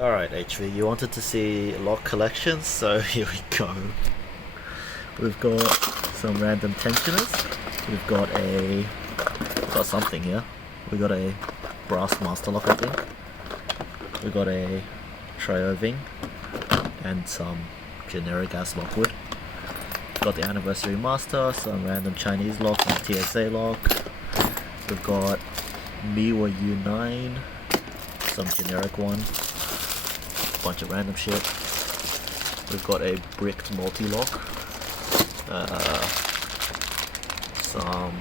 Alright, HV, you wanted to see lock collections, so here we go. We've got some random tensioners. We've got something here. We got a brass master lock, I think. We got a Trioving and some generic ass lockwood. We've got the anniversary master, some random Chinese lock, and TSA lock. We've got Miwa U9, some generic one. Bunch of random shit. We've got a bricked multi-lock, some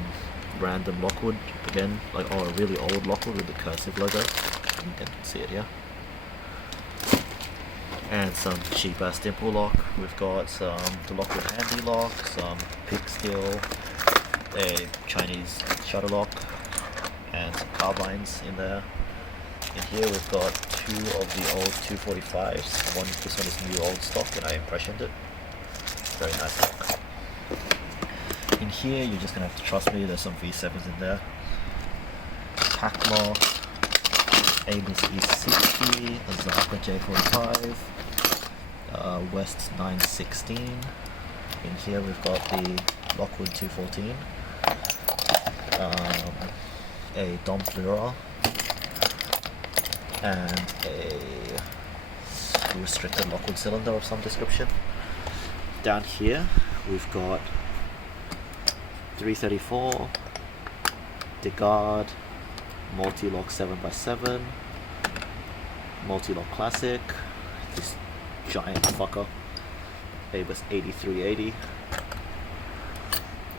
random lockwood again, like a really old lockwood with the cursive logo. You can see it here. And some cheap ass dimple lock. We've got the lockwood handy lock, some pick steel, a Chinese shutter lock, and some carbines in there. In here we've got two of the old 245s. This one is new old stock and I impressioned it. Very nice lock. In here you're just gonna have to trust me, there's some V7s in there. Pack lock, Abus E60, a Zaka J45, West 916. In here we've got the Lockwood 214, a Dom Fleur, and a restricted Lockwood cylinder of some description. Down here we've got 334, Degard, multi-lock 7x7, multi-lock classic, this giant fucker, Abus 8380.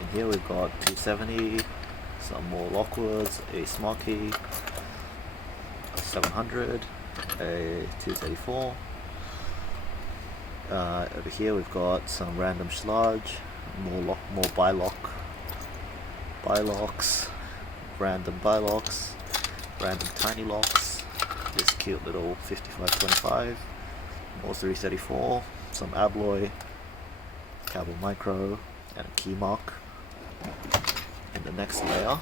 In here we've got 270, some more Lockwoods, a Smoky, 700, a 234. Over here we've got some random sludge, more bylocks, random bylocks, random tiny locks, this cute little 5525, more 334, some Abloy, Cabo Micro, and a key mark. In the next layer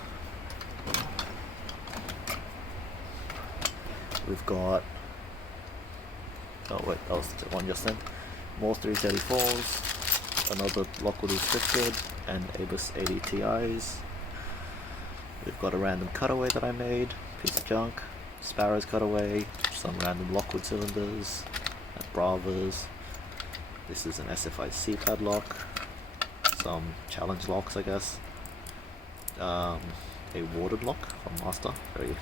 we've got, oh wait, that was the one just then, more 334s, another Lockwood restricted, and Abus 80 Ti's. We've got a random cutaway that I made, piece of junk, Sparrows cutaway, some random Lockwood cylinders, and Bravas. This is an SFIC padlock, some challenge locks I guess, a warded lock from Master, very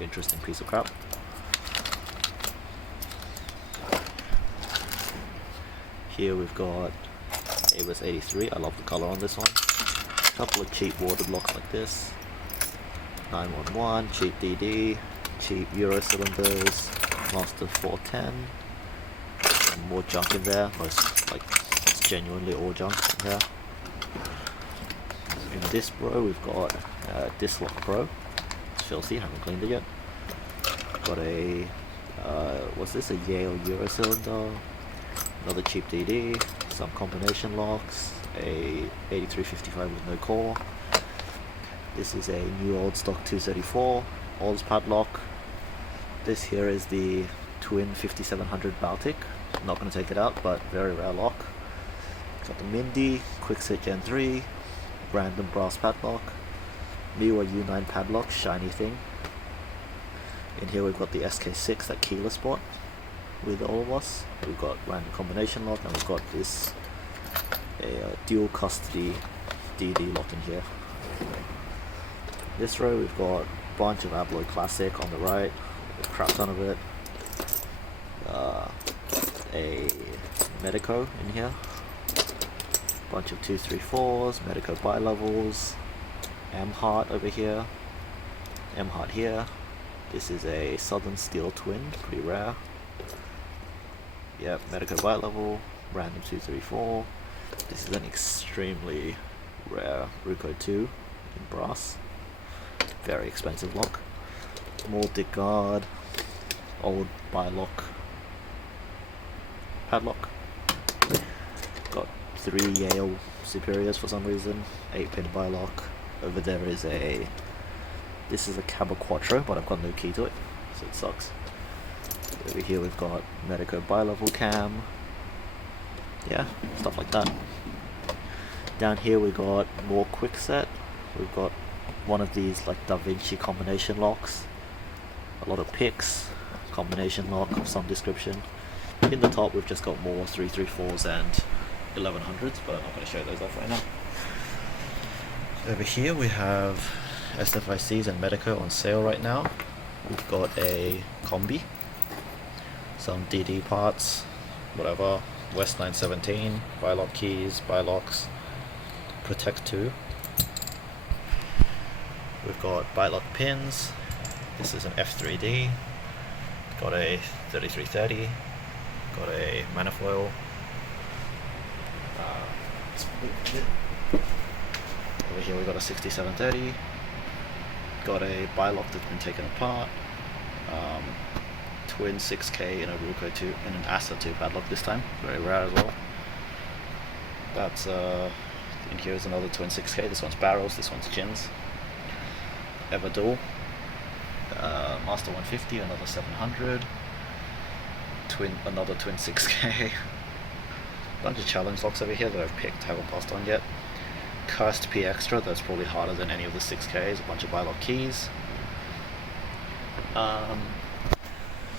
interesting piece of crap. Here we've got Abus 83, I love the color on this one. A couple of cheap warded locks like this, 911, cheap DD, cheap Euro cylinders, Master 410, some more junk in there, it's genuinely all junk in there. In this row we've got Dislock Pro, it's filthy, haven't cleaned it yet. Got a, what's this, a Yale Euro cylinder, another cheap DD, some combination locks, a 8355 with no core. This is a new old stock 234, Oz padlock. This here is the twin 5700 Baltic, not going to take it out, but very rare lock. Got the Mindy, Quickset Gen 3, random brass padlock, Miwa U9 padlock, shiny thing. In here we've got the SK6 that Keyless bought with all of us. We've got random combination lock, and we've got this dual custody DD lock in here. This row we've got a bunch of Abloy Classic on the right, a crap ton of it. A Medico in here, bunch of 234s, Medico bi-levels, M-Heart over here, M-Heart here. This is a Southern Steel Twin, pretty rare. Yep, Medico bi-level, random 234. This is an extremely rare Ruko 2 in brass, very expensive lock. More Degard, old bi-lock padlock. Got 3 Yale Superiors for some reason, 8-pin bi-lock. Over there is this is a Cabo Quattro, but I've got no key to it, so it sucks. Over here we've got Medico bi-level cam. Yeah, stuff like that. Down here we got more Kwikset. We've got one of these like Da Vinci combination locks. A lot of picks, combination lock of some description. In the top we've just got more 334s and 1100s, but I'm not going to show those off right now. Over here we have SFICs and Medico on sale right now. We've got a combi, some DD parts, whatever, West 917, Bilock keys, Bilocks, Protect 2. We've got Bilock pins. This is an F3D. Got a 3330. Got a manifold. Over here we've got a 6730. Got a Bilock that's been taken apart. Twin 6K in a Ruko 2 and an Asa 2 padlock this time. Very rare as well. That's in here is another twin 6K. This one's barrels, this one's chins. Everdual. Master 150, another 700. Another twin 6K. Bunch of challenge locks over here that I've picked, haven't passed on yet. Cursed P Extra, that's probably harder than any of the 6Ks. A bunch of Bilock keys.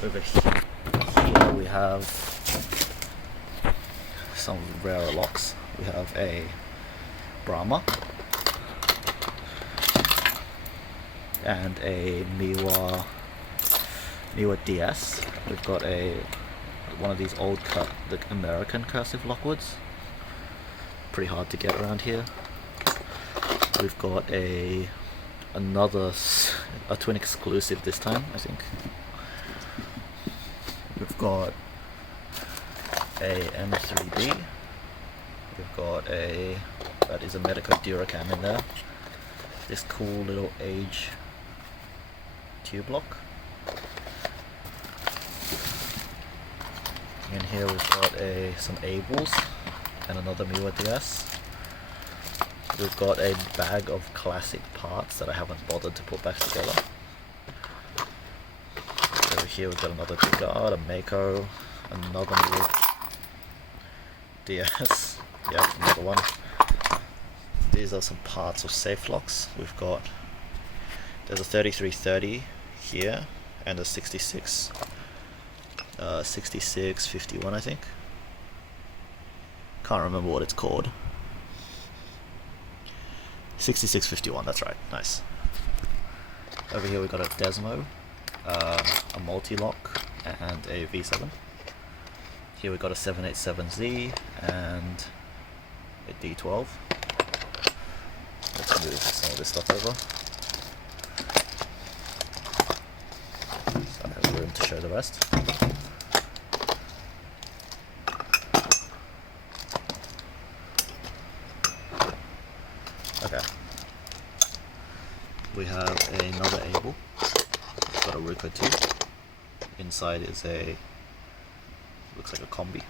Over here we have some rarer locks. We have a Brahma and a Miwa DS. We've got one of these old the American cursive Lockwoods. Pretty hard to get around here. We've got a twin exclusive this time, I think. We've got a M3B. We've got that is a Medico Duracam in there. This cool little Age tube lock. In here we've got some Abels and another Miwa DS. We've got a bag of classic parts that I haven't bothered to put back together. Over here we've got another Guard, a Mako, another Miwa DS. Yep, another one. These are some parts of safe locks. There's a 3330 here and a 6651 I think. Can't remember what it's called. 6651, that's right, nice. Over here we've got a Desmo, a multi-lock and a V7. Here we've got a 787Z and a D12. Let's move some of this stuff over. So I have room to show the rest. Okay. We have another Abel. It's got a Ruko 2. Inside is looks like a combi.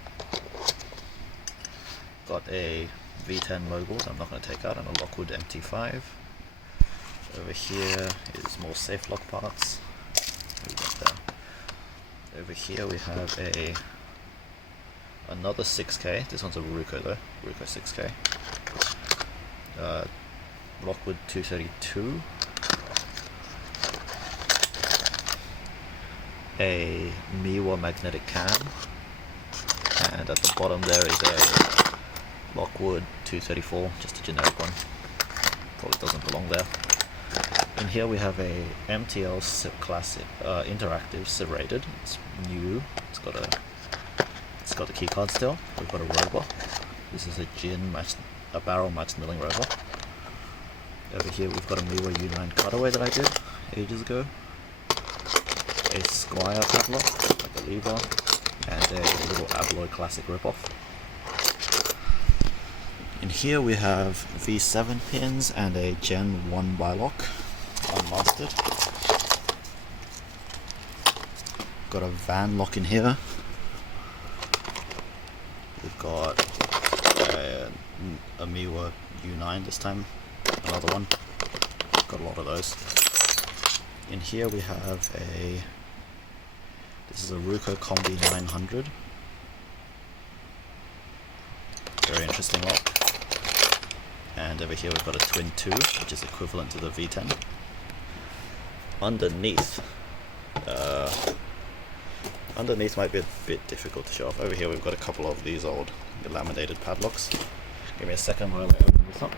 Got a V10 Moguls I'm not going to take out, and a Lockwood MT5. Over here is more safe lock parts. We got there. Over here we have another 6K. This one's a Ruko though, Ruko 6K. Lockwood 232. A Miwa magnetic cam. And at the bottom there is a Lockwood 234, just a generic one. Probably doesn't belong there. In here we have a MTL Classic Interactive serrated. It's new. It's got the key card still. We've got a Rover. This is a barrel matched milling Rover. Over here we've got a Miwa U9 cutaway that I did ages ago. A Squire padlock, like a lever, and a little Abloy Classic ripoff. In here we have V7 pins and a Gen 1 Bilock, unmastered. Got a van lock in here. We've got a Miwa U9 this time, another one. Got a lot of those. In here we have This is a Ruco Combi 900. Very interesting lock. And over here we've got a Twin 2, which is equivalent to the V10. Underneath might be a bit difficult to show off. Over here we've got a couple of these old laminated padlocks. Give me a second while I open this up.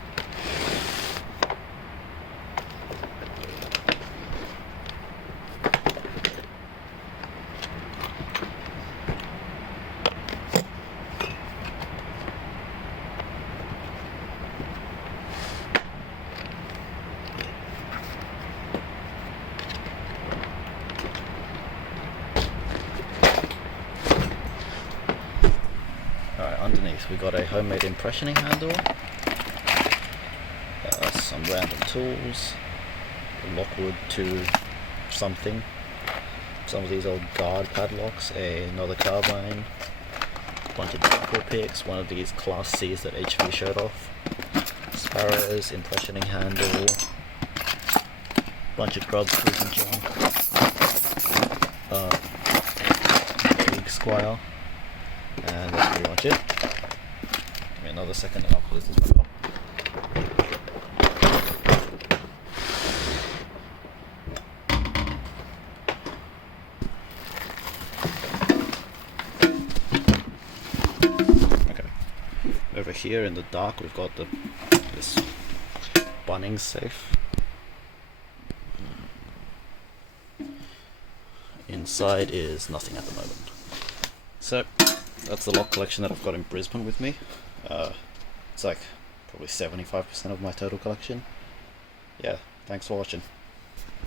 Underneath we got a homemade impressioning handle, some random tools, a Lockwood to something, some of these old guard padlocks, another carbine, a bunch of tackle picks, one of these Class C's that HV showed off, sparrows, impressioning handle, bunch of grubs, cruising junk, big squire, and that's pretty much it. Give me another second and I'll close this back up. Okay. Over here in the dark we've got this Bunnings safe. Inside is nothing at the moment. So that's the lock collection that I've got in Brisbane with me. It's like probably 75% of my total collection. Yeah, thanks for watching.